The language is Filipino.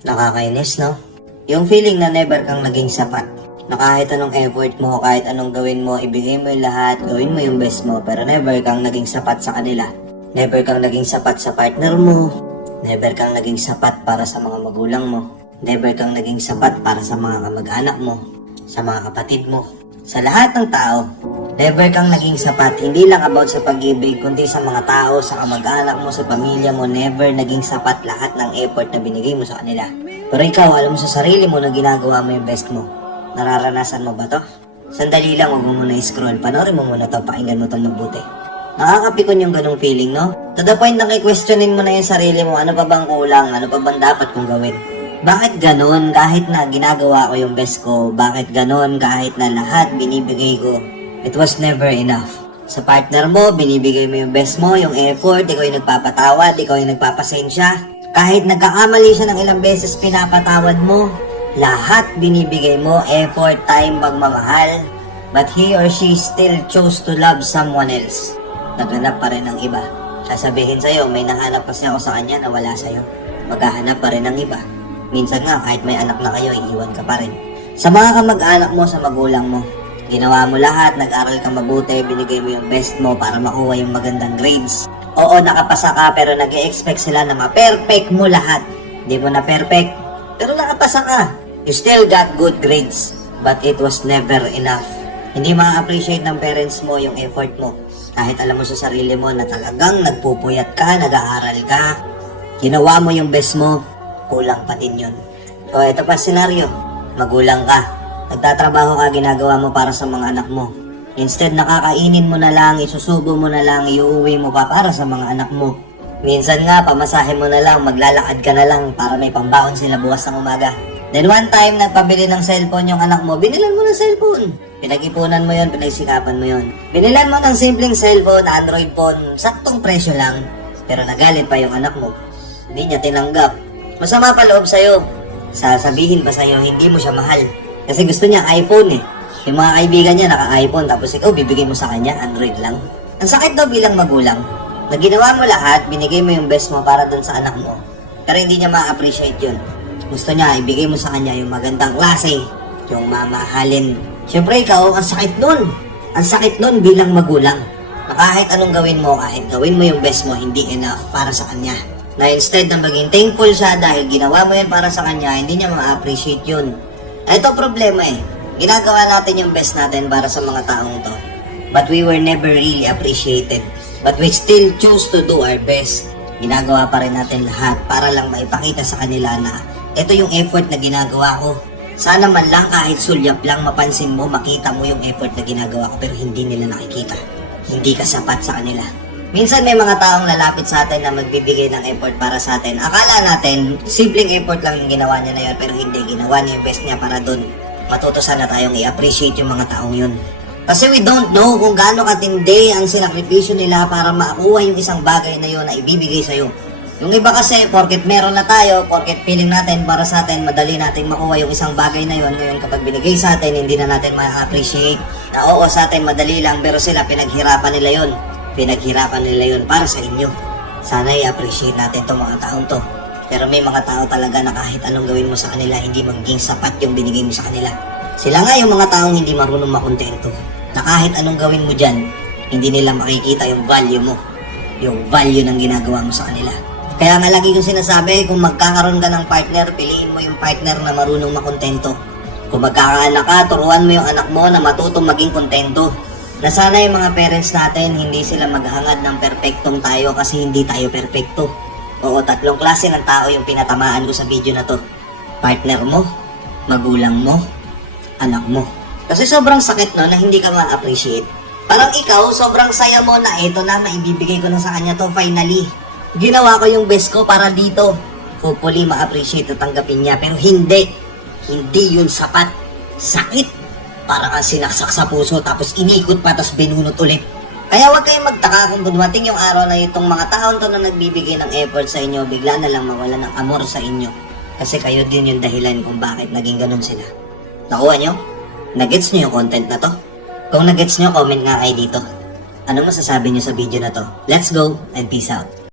Nakakainis, no? Yung feeling na never kang naging sapat. Na kahit anong effort mo, kahit anong gawin mo, ibigay mo yung lahat, gawin mo yung best mo, pero never kang naging sapat sa kanila. Never kang naging sapat sa partner mo. Never kang naging sapat para sa mga magulang mo. Never kang naging sapat para sa mga kamag-anak mo, sa mga kapatid mo, sa lahat ng tao. Never kang naging sapat, hindi lang about sa pag-ibig, kundi sa mga tao, sa kamag-anak mo, sa pamilya mo. Never naging sapat lahat ng effort na binigay mo sa kanila. Pero ikaw, alam mo sa sarili mo na ginagawa mo yung best mo. Nararanasan mo ba to? Sandali lang, huwag mo muna i-scroll. Panoorin mo muna to, pakinggan mo to mabuti. Nakakapikon yung ganong feeling, no? To the point na questionin mo na yung sarili mo, ano pa bang kulang, ano pa bang dapat kong gawin? Bakit ganon kahit na ginagawa ko yung best ko? Bakit ganon kahit na lahat binibigay ko? It was never enough. Sa partner mo, binibigay mo yung best mo, yung effort, ikaw yung nagpapatawad, ikaw yung nagpapasensya. Kahit nagkakamali siya ng ilang beses, pinapatawad mo. Lahat binibigay mo, effort, time, pagmamahal. But he or she still chose to love someone else. Naghanap pa rin ng iba. Sasabihin sa'yo, may nahanap kasi ako sa kanya na wala sa'yo. Maghahanap pa rin ng iba. Minsan nga, kahit may anak na kayo, iiwan ka pa rin. Sa mga kamag-anak mo, sa magulang mo, ginawa mo lahat, nag-aral ka mabuti, binigay mo yung best mo para makuha yung magandang grades. Oo, nakapasa ka, pero nag-e-expect sila na ma-perfect mo lahat. Hindi mo na perfect, pero nakapasa ka. You still got good grades, but it was never enough. Hindi ma-appreciate ng parents mo yung effort mo. Kahit alam mo sa sarili mo na talagang nagpupuyat ka, nag-aaral ka, ginawa mo yung best mo, kulang pa din yun. O ito pa senaryo, magulang ka, nagtatrabaho ka, ginagawa mo para sa mga anak mo. Instead, nakakainin mo na lang, isusubo mo na lang, iuwi mo pa para sa mga anak mo. Minsan nga, pamasahe mo na lang, maglalakad ka na lang para may pambaon sila bukas ng umaga. Then one time, nagpabili ng cellphone yung anak mo, binilan mo ng cellphone. Pinag-ipunan mo yun, pinagsikapan mo yun. Binilan mo ng simpleng cellphone, Android phone, saktong presyo lang. Pero nagalit pa yung anak mo. Hindi niya tinanggap. Masama pa loob sa'yo. Sasabihin pa sa'yo, hindi mo siya mahal. Kasi gusto niya iPhone eh. Yung mga kaibigan niya naka-iPhone, tapos ikaw bibigay mo sa kanya, Android lang. Ang sakit daw bilang magulang. Na ginawa mo lahat, binigay mo yung best mo para dun sa anak mo. Pero hindi niya ma-appreciate yun. Gusto niya, ibigay mo sa kanya yung magandang klase, yung mamahalin. Siyempre ikaw, ang sakit nun. Ang sakit nun bilang magulang. Na kahit anong gawin mo, kahit gawin mo yung best mo, hindi enough para sa kanya. Na instead na maging thankful siya dahil ginawa mo yun para sa kanya, hindi niya ma-appreciate yun. Ito problema eh. Ginagawa natin yung best natin para sa mga taong to. But we were never really appreciated. But we still choose to do our best. Ginagawa pa rin natin lahat para lang maipakita sa kanila na ito yung effort na ginagawa ko. Sana man lang kahit sulyap lang mapansin mo, makita mo yung effort na ginagawa ko pero hindi nila nakikita. Hindi ka sapat sa kanila. Minsan may mga taong lalapit sa atin na magbibigay ng effort para sa atin. Akala natin, simpleng effort lang yung ginawa niya na yun, pero hindi, ginawa niya yung best niya para dun. Matuto sana tayong i-appreciate yung mga taong yun. Kasi we don't know kung gaano katindi ang sinakripisyo nila para makuha yung isang bagay na yun na ibibigay sa'yo. Yung iba kasi, porket meron na tayo, porket feeling natin para sa atin, madali natin makuha yung isang bagay na yun. Ngayon kapag binigay sa atin, hindi na natin ma-appreciate. Na oo, sa atin madali lang, pero sila pinaghirapan nila yun. Pinaghirapan nila yun para sa inyo. Sana i-appreciate natin itong mga taong to. Pero may mga tao talaga na kahit anong gawin mo sa kanila, hindi magiging sapat yung binigay mo sa kanila. Sila nga yung mga taong hindi marunong makontento. Na kahit anong gawin mo dyan, hindi nila makikita yung value mo. Yung value ng ginagawa mo sa kanila. Kaya nga lagi kong sinasabi, kung magkakaroon ka ng partner, piliin mo yung partner na marunong makontento. Kung magkakaanak ka, turuan mo yung anak mo na matutong maging kontento. Na sana yung mga parents natin, hindi sila maghangad ng perpektong tayo kasi hindi tayo perpekto. Oo, tatlong klase ng tao yung pinatamaan ko sa video na to. Partner mo, magulang mo, anak mo. Kasi sobrang sakit no na hindi ka ma-appreciate. Parang ikaw, sobrang saya mo na ito na maibibigay ko na sa kanya to finally. Ginawa ko yung best ko para dito. Hopefully ma-appreciate at tanggapin niya. Pero hindi. Hindi yun sapat. Sakit. Parang ang sinaksak sa puso tapos inikot pa tapos binunot ulit. Kaya huwag kayong magtaka kung dumating yung araw na itong mga taon to na nagbibigay ng effort sa inyo, bigla na lang mawala ng amor sa inyo. Kasi kayo din yung dahilan kung bakit naging ganun sila. Nakuha nyo? Nagets nyo yung content na to? Kung nagets nyo, comment nga kayo dito. Anong masasabi nyo sa video na to? Let's go and peace out.